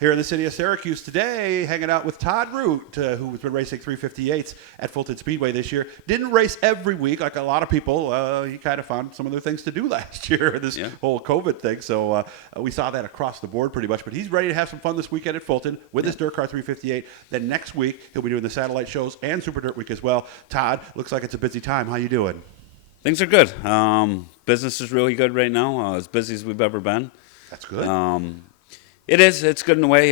Here in the city of Syracuse today, hanging out with Todd Root, who has been racing 358s at Fulton Speedway this year. Didn't race every week like a lot of people. He kind of found some other things to do last year, this whole COVID thing. So we saw that across the board pretty much. But he's ready to have some fun this weekend at Fulton with his Dirt Car 358. Then next week, he'll be doing the satellite shows and Super Dirt Week as well. Todd, looks like it's a busy time. How you doing? Things are good. Business is really good right now, as busy as we've ever been. That's good. It is. It's good in a way.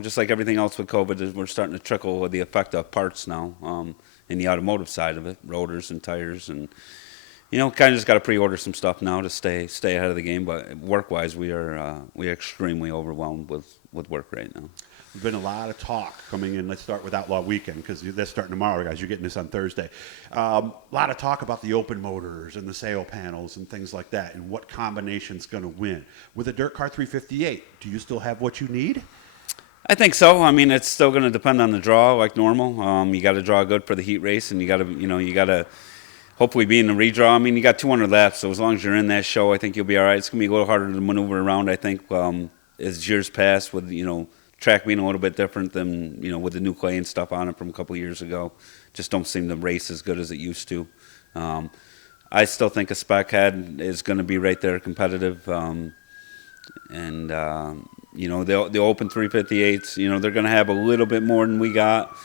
Just like everything else with COVID, we're starting to trickle the effect of parts now in the automotive side of it, rotors and tires, and kind of just got to pre-order some stuff now to stay ahead of the game. But work-wise, we are extremely overwhelmed with work right now. There's been a lot of talk coming in. Let's start with Outlaw Weekend because that's starting tomorrow, guys. You're getting this on Thursday. A lot of talk about the open motors and the sail panels and things like that and what combination's going to win. With a Dirt Car 358, do you still have what you need? I think so. I mean, it's still going to depend on the draw like normal. You got to draw good for the heat race, and you got to hopefully be in the redraw. I mean, you got 200 laps, so as long as you're in that show, I think you'll be all right. It's going to be a little harder to maneuver around, I think, as years pass with, track being a little bit different than, with the new clay and stuff on it from a couple of years ago. Just don't seem to race as good as it used to. I still think a spec head is going to be right there competitive. The open 358s, they're going to have a little bit more than we got,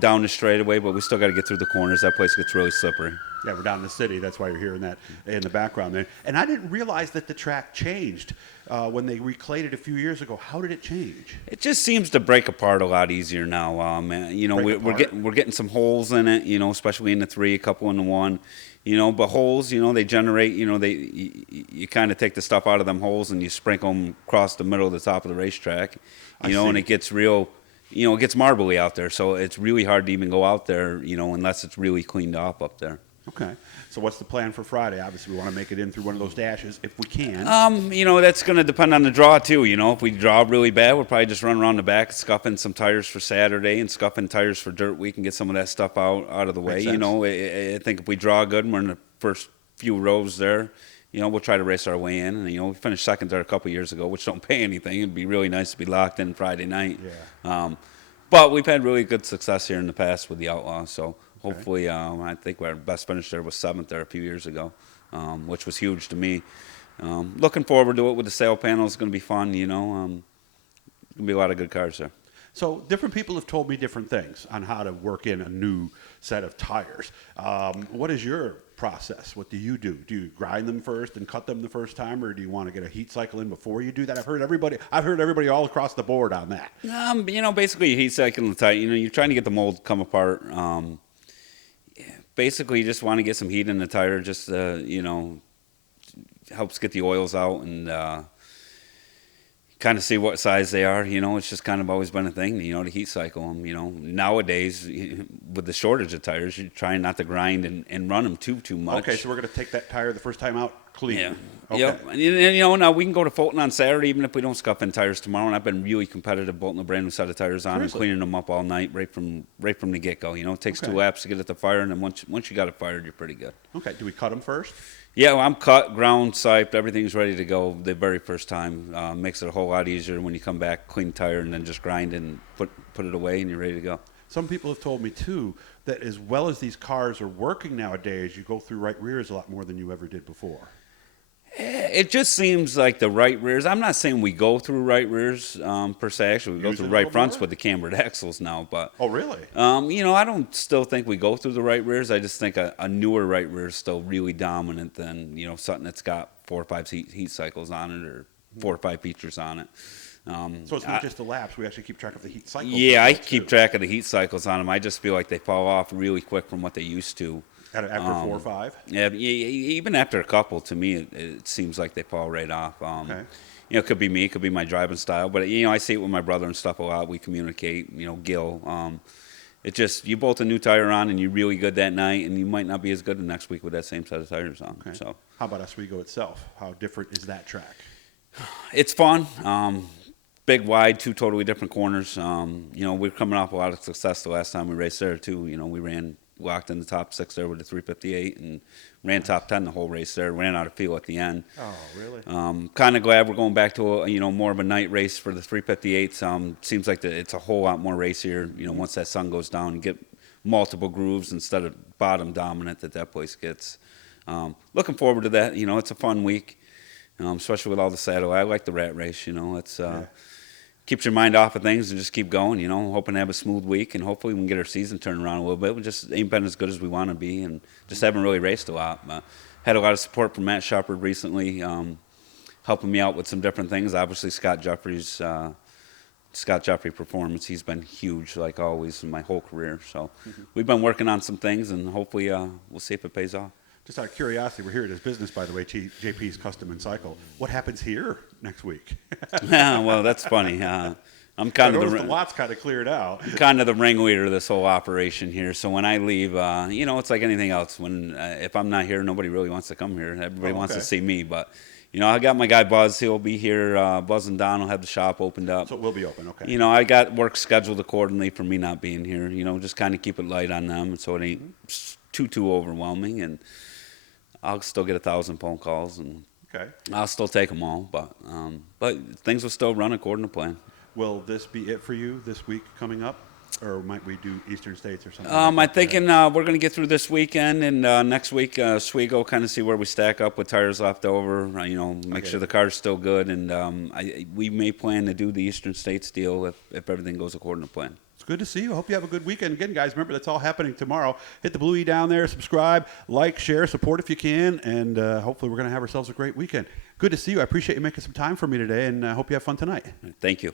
down the straightaway, but we still got to get through the corners. That place gets really slippery. Yeah, we're down in the city. That's why you're hearing that in the background there. And I didn't realize that the track changed when they reclayed it a few years ago. How did it change? It just seems to break apart a lot easier now. We're getting some holes in it, especially in the 3, a couple in the 1. But holes, they generate, you kind of take the stuff out of them holes and you sprinkle them across the middle of the top of the racetrack, and it gets real, it gets marbly out there. So it's really hard to even go out there, unless it's really cleaned up there. Okay. So what's the plan for Friday? Obviously, we want to make it in through one of those dashes if we can. That's going to depend on the draw, too. If we draw really bad, we'll probably just run around the back, scuff in some tires for Saturday and scuff in tires for Dirt Week and get some of that stuff out of the way. I think if we draw good and we're in the first few rows there, we'll try to race our way in. And, we finished second there a couple years ago, which don't pay anything. It'd be really nice to be locked in Friday night. Yeah. But we've had really good success here in the past with the Outlaws, so hopefully, I think our best finish there was 7th there a few years ago, which was huge to me. Looking forward to it with the sail panel. It's going to be fun, going to be a lot of good cars there. So different people have told me different things on how to work in a new set of tires. What is your process? What do you do? Do you grind them first and cut them the first time, or do you want to get a heat cycle in before you do that? I've heard everybody all across the board on that. Basically heat cycling the tire. You're trying to get the mold come apart. Basically, you just want to get some heat in the tire, just helps get the oils out and kind of see what size they are. It's just kind of always been a thing, to heat cycle them. Nowadays, with the shortage of tires, you're trying not to grind and run them too much. Okay, so we're going to take that tire the first time out clean. Yeah. Okay. Yep. And, now we can go to Fulton on Saturday, even if we don't scuff in tires tomorrow. And I've been really competitive bolting a brand new set of tires on and cleaning them up all night right from the get-go. It takes 2 laps to get it to fire, and then once you got it fired, you're pretty good. Okay. Do we cut them first? Yeah, I'm cut, ground, siped, everything's ready to go the very first time. Makes it a whole lot easier when you come back, clean tire, and then just grind and put it away, and you're ready to go. Some people have told me, too, that as well as these cars are working nowadays, you go through right rears a lot more than you ever did before. It just seems like the right rears. I'm not saying we go through right rears per se. Actually, we go through right fronts with the cambered axles now. But oh, really? I don't still think we go through the right rears. I just think a newer right rear is still really dominant than something that's got 4 or 5 heat cycles on it or 4 or 5 features on it. So it's not just the laps. We actually keep track of the heat cycles. Yeah, I keep track of the heat cycles on them. I just feel like they fall off really quick from what they used to. After 4 or 5? Yeah, even after a couple, to me, it seems like they fall right off. Okay. It could be me, it could be my driving style, but I see it with my brother and stuff a lot. We communicate, Gil. It just, you bolt a new tire on and you're really good that night, and you might not be as good the next week with that same set of tires on. Okay. So, how about Oswego itself? How different is that track? It's fun. Big, wide, 2 totally different corners. We're coming off a lot of success the last time we raced there too. We ran walked in the top 6 there with the 358 and ran top 10 the whole race there. Ran out of fuel at the end. Oh, really? Kind of glad we're going back to more of a night race for the 358s. Seems like it's a whole lot more racier. Once that sun goes down, you get multiple grooves instead of bottom dominant that place gets. Looking forward to that. It's a fun week, especially with all the saddle. I like the rat race. It's keeps your mind off of things and just keep going. Hoping to have a smooth week, and hopefully we can get our season turned around a little bit. We just ain't been as good as we want to be, and just haven't really raced a lot. Had a lot of support from Matt Shepard recently, helping me out with some different things. Obviously, Scott Jeffrey performance, he's been huge, like always, in my whole career. So we've been working on some things, and hopefully we'll see if it pays off. Just out of curiosity, we're here at his business, by the way, JP's Custom and Cycle. What happens here next week? Yeah, well, that's funny. I'm kind of the lot's kind of cleared out. Kind of the ringleader of this whole operation here. So when I leave, it's like anything else. When if I'm not here, nobody really wants to come here. Everybody wants to see me, but. I got my guy Buzz. He'll be here. Buzz and Don will have the shop opened up. So it will be open, okay. I got work scheduled accordingly for me not being here. Just kind of keep it light on them so it ain't too overwhelming. And I'll still get 1,000 phone calls, and I'll still take them all. But things will still run according to plan. Will this be it for you this week coming up? Or might we do Eastern States or something? I'm thinking we're going to get through this weekend, and next week, Oswego, kind of see where we stack up with tires left over. Make sure the car's still good, and we may plan to do the Eastern States deal if everything goes according to plan. It's good to see you. Hope you have a good weekend. Again, guys, remember that's all happening tomorrow. Hit the blue E down there, subscribe, like, share, support if you can, and hopefully we're going to have ourselves a great weekend. Good to see you. I appreciate you making some time for me today, and I hope you have fun tonight. Thank you.